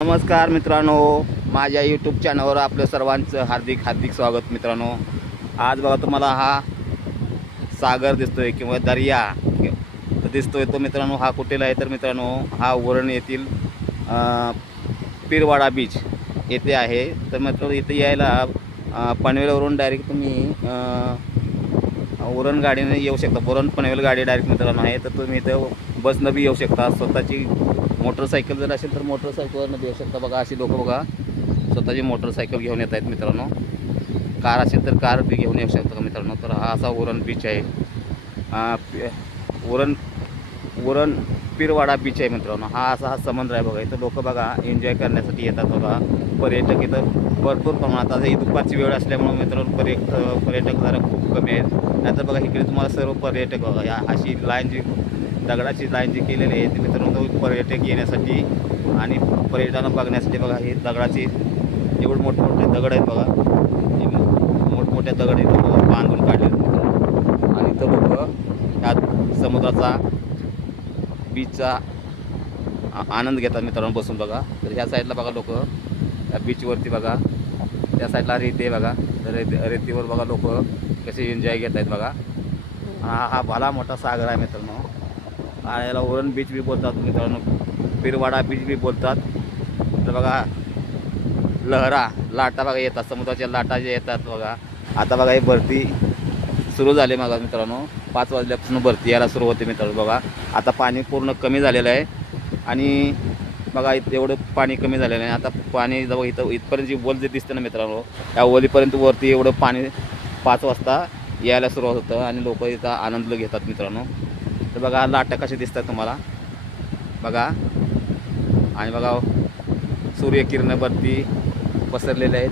नमस्कार मित्रांनो, माझ्या यूट्यूब चॅनलवर आपलं सर्वांचं हार्दिक स्वागत मित्रांनो. आज बघा तुम्हाला हा सागर दिसतोय किंवा दर्या दिसतोय तो मित्रांनो हा कुठेला आहे तर मित्रांनो हा उरण येथील पीरवाडा बीच येथे आहे. तर मित्रांनो इथे यायला पनवेलवरून डायरेक्ट तुम्ही उरण गाडीने येऊ शकता. उरण पनवेल गाडी डायरेक्ट मित्रांनो आहे. तर तुम्ही इथं बसनं बी येऊ शकता. स्वतःची मोटरसायकल जर असेल तर मोटरसायकलवरनं येऊ शकता. बघा अशी लोक बघा स्वतःची मोटरसायकल घेऊन येत आहेत मित्रांनो. कार असेल तर कार बी घेऊन येऊ शकता मित्रांनो. तर हा असा उरण बीच आहे. उरण पीरवाडा बीच आहे मित्रांनो. हा समुद्र आहे बघा. इथं लोक बघा एन्जॉय करण्यासाठी येतात बघा. पर्यटक इथं भरपूर प्रमाणात. आता ही दुपारची वेळ असल्यामुळे मित्रांनो पर्यटक जरा खूप कमी आहेत. नाहीतर बघा इकडे तुम्हाला सर्व पर्यटक बघा या अशी लाईन जी दगडाची लाईन जी केलेली आहे ती मित्रांनो पर्यटक येण्यासाठी आणि पर्यटनाला बघण्यासाठी बघा हे दगडाची एवढे मोठमोठे दगड आहेत बघा. मोठमोठ्या दगड इथं बांधून काढले आणि इथं लोक या समुद्राचा बीचचा आनंद घेतात मित्रांनो बसून बघा. तर ह्या साईडला बघा लोक या बीचवरती बघा त्या साईडला रेती आहे बघा. तर रेतीवर बघा लोक कसे एन्जॉय घेत आहेत बघा. हा भला मोठा सागर आहे मित्रांनो. याला उरण बीच बी बोलतात मित्रांनो, पीरवाडा बीच बी बोलतात. तर बघा लाटा बघा येतात, समुद्राच्या लाटा जे येतात बघा. आता बघा ही भरती सुरू झाली बघा मित्रांनो. 5 वाजल्यापासून भरती यायला सुरू होते मित्रांनो. बघा आता पाणी पूर्ण कमी झालेलं आहे आणि बघा एवढं पाणी कमी झालेलं आहे. आता पाणी जवळ इथपर्यंत जी वोल जे दिसते ना मित्रांनो त्या ओलीपर्यंत वरती एवढं पाणी 5 वाजता यायला सुरुवात होतं आणि लोक इथं आनंद घेतात मित्रांनो. तर बघा लाटा कसे दिसतात तुम्हाला बघा. आणि बघा सूर्यकिरणवरती पसरलेले आहेत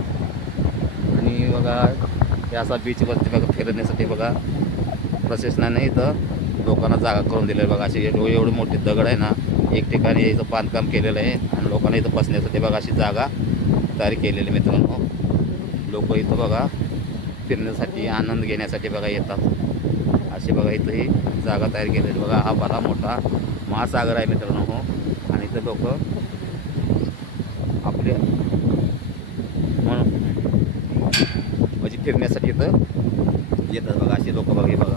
आणि बघा हे असा बीचवरती बघा फिरण्यासाठी बघा प्रशासनाने इथं लोकांना जागा करून दिलेली बघा. अशी एवढे मोठे दगड आहे ना एक ठिकाणी इथं बांधकाम केलेलं आहे आणि लोकांना इथं बसण्यासाठी बघा अशी जागा तयार केलेली मित्रांनो. लोक इथं बघा फिरण्यासाठी आनंद घेण्यासाठी बघा येतात. असे बघा इथं ही जागा तयार केलेली बघा. हा भला मोठा महासागर आहे मित्रांनो हो. आणि इथं लोक आपल्या म्हणजे फिरण्यासाठी इथं येतात बघा. असे लोक बघा हे बघा.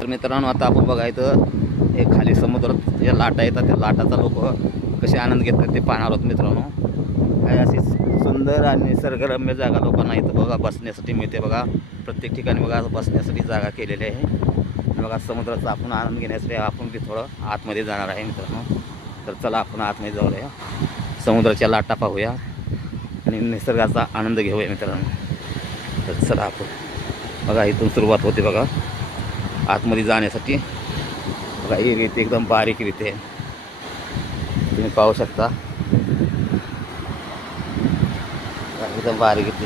तर मित्रांनो आता आपण बघा इथं हे खाली समुद्रात ज्या लाटा येतात त्या लाटाचा लोक कसे आनंद घेतात ते पाहणार आहोत मित्रांनो. काय अशी सुंदर आणि निसर्गरम्य जागा लोकांना इथं बघा बसण्यासाठी मिळते बघा. प्रत्येक ठिकाणी बघा बसण्यासाठी जागा केलेली आहे बघा. समुद्राचा आपण आनंद घेण्यासाठी आपण बी थोडं आतमध्ये जाणार आहे मित्रांनो. तर चला आपण आतमध्ये जाऊया, समुद्राच्या लाटा पाहूया आणि निसर्गाचा आनंद घेऊया मित्रांनो. तर चला आपण बघा इथून सुरुवात होते बघा आतमध्ये जाण्यासाठी बघा. ही रीत एकदम बारीक रीत आहे तुम्ही पाहू शकता. एकदम बारीक रीत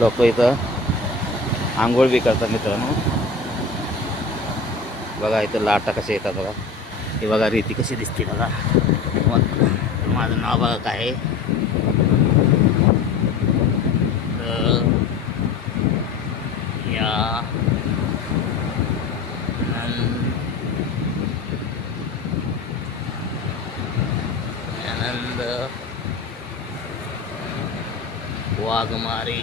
लोक इथं आंघोळ बी करतात मित्रांनो. बघा इथं लाटा कशा येतात बघा. हे बघा रेती कशी दिसते बघा. माझं नाव बघा काय आहे या आनंद वाघमारे.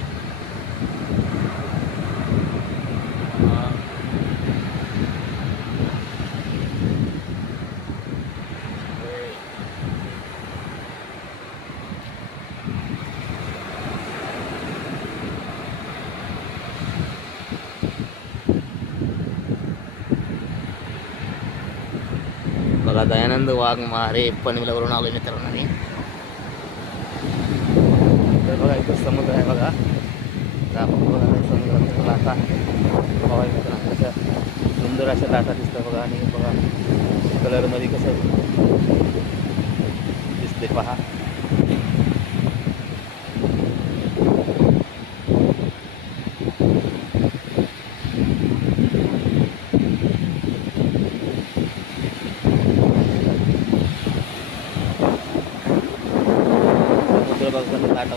बघा दयानंद वाघमारे पनवेलवरून आलो मित्रांनो मी. तर बघा इथं समुद्र आहे बघा. आपण बघा समुद्राच्या लाटा बघा मित्रांनो कशा सुंदर अशा लाटा दिसतात बघा. आणि बघा कलरमध्ये कसं दिसते पहा. बघा लाटा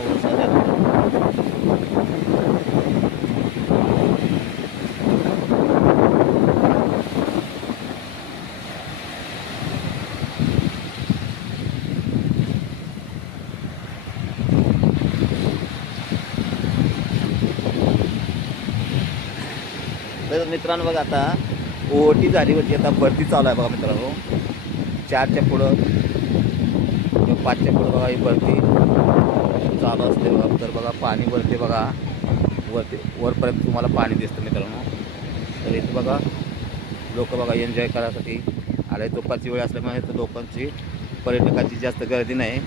तर मित्रांनो बघा आता ओटी झाली होती, आता भरती चालू आहे बघा मित्रांनो. 4च्या पुढं किंवा 5च्या पुढं बघा ही भरती चालू असते बघा. तर बघा पाणी वरती बघा, वरपर्यंत तुम्हाला पाणी दिसतं मित्रांनो. तर इथे बघा लोक बघा एन्जॉय करायसाठी आले. दुपारची वेळ असल्यामुळे इथं लोकांची पर्यटकांची जास्त गर्दी नाही,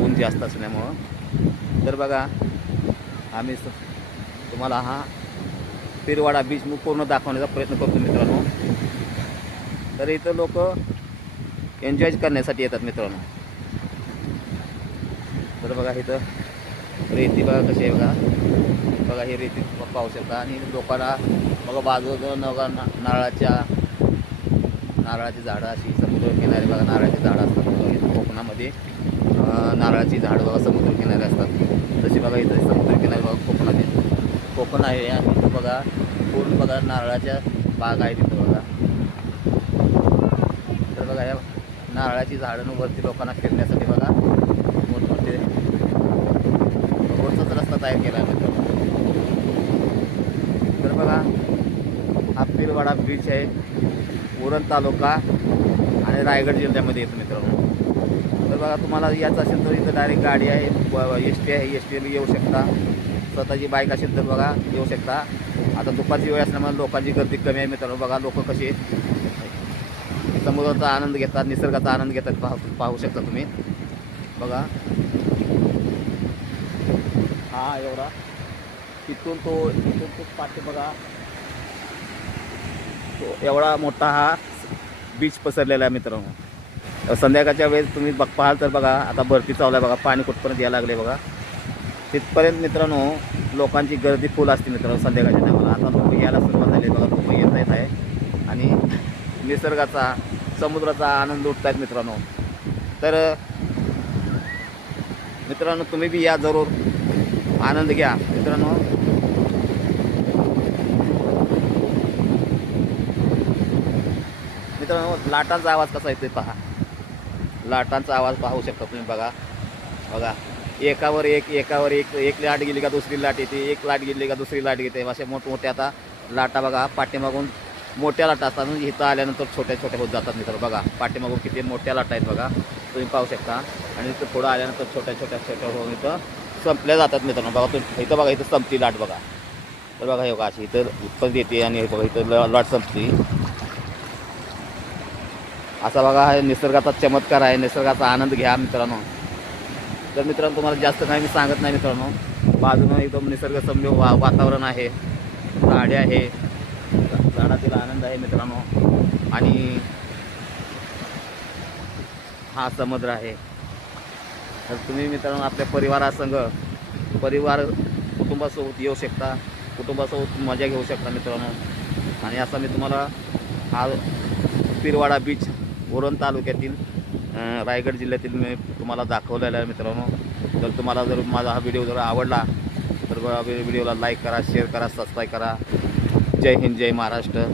ऊन जास्त असल्यामुळं. तर बघा आम्ही तुम्हाला हा पिरवाडा बीच मी पूर्ण दाखवण्याचा प्रयत्न करतो मित्रांनो. तर इथं लोक एन्जॉय करण्यासाठी येतात मित्रांनो. तर बघा इथं रेती बघा कशी आहे बघा. बघा हे रेती पाहू शकता. आणि लोकांना बघा बाजूला बघा नारळाची झाडं अशी समुद्र किनारे बघा नारळाची झाडं असतात बघा. कोकणामध्ये नारळाची झाडं बघा समुद्र किनारे असतात. तशी बघा इथं समुद्र किनारे बघा कोकण आहे. आणि इथं बघा पूर्ण बघा नारळाच्या बाग आहे तिथं बघा. तर बघा या नारळाची झाडं वरती लोकांना फिरण्यासाठी बघा मोठमोठे रोडचाच रस्ता तयार केला आहे मित्रांनो. तर बघा हा पिरवाडा बीच आहे, उरण तालुका आणि रायगड जिल्ह्यामध्ये येतो मित्रांनो. तर बघा तुम्हाला याचं असेल तर इथं डायरेक्ट गाडी आहे, एस.टी आहे, एस.टीने येऊ शकता. स्वतःची बाईक असेल तर बघा येऊ शकता. आता दुपारची वेळ असल्यामुळे लोकांची गर्दी कमी आहे मित्रांनो. बघा लोक कसे समुद्राचा आनंद घेतात, निसर्गाचा आनंद घेतात पाहू शकता तुम्ही. बघा हा एवढा इथून तो पाठी बघा तो एवढा मोठा हा बीच पसरलेला आहे मित्रांनो. संध्याकाळच्या वेळेस तुम्ही पाहाल तर बघा आता भरती चालू आहे बघा. पाणी कुठपर्यंत यायला लागले बघा. तिथपर्यंत मित्रांनो लोकांची गर्दी फुल असते मित्रांनो संध्याकाळच्या टायमाला. आता लोक यायला सुरुवात झाली बघा. लोक येत आहे आणि निसर्गाचा समुद्राचा आनंद लुटत आहेत मित्रांनो. तर मित्रांनो तुम्ही बी या जरूर आनंद घ्या मित्रांनो. मित्रांनो लाटांचा आवाज कसा येतोय पहा. लाटांचा आवाज पाहू शकता तुम्ही बघा. बघा एकावर एक लाट गेली का दुसरी लाट येते, एक लाट गेली का दुसरी लाट येते. अशा मोठमोठ्या आता लाटा बघा पाठीमागून मोठ्या लाटा असतात. म्हणजे इथं आल्यानंतर छोट्या छोट्या होत जातात मित्रांनो. बघा पाठीमागून किती मोठ्या लाटा आहेत बघा तुम्ही पाहू शकता. आणि इथं पुढं आल्यानंतर छोट्या होऊन इथं संपल्या जातात मित्रांनो. बघा तुम्ही इथं बघा इथं संपती लाट बघा. तर बघा हे बघा अशी इथं उत्पन्न येते आणि बघा इथं लाट संपती. असा बघा हा निसर्गाचा चमत्कार आहे. निसर्गाचा आनंद घ्या मित्रांनो. तर मित्रांनो तुम्हाला जास्त काही मी सांगत नाही मित्रांनो. बाजूनं एकदम निसर्गसम्य वातावरण आहे, झाडे आहे, झाडातील आनंद आहे मित्रांनो. आणि हा समुद्र आहे. तर तुम्ही मित्रांनो आपल्या कुटुंबासोबत येऊ शकता, कुटुंबासोबत मजा घेऊ शकता मित्रांनो. आणि असा मी तुम्हाला हा पिरवाडा बीच उरण तालुक्यातील रायगड जिल्ह्यातील मी तुम्हाला दाखवलेला आहे मित्रांनो. तर तुम्हाला जर माझा हा व्हिडिओ जर आवडला तर व्हिडिओला लाईक करा, शेअर करा, सबस्क्राईब करा. जय हिंद, जय महाराष्ट्र.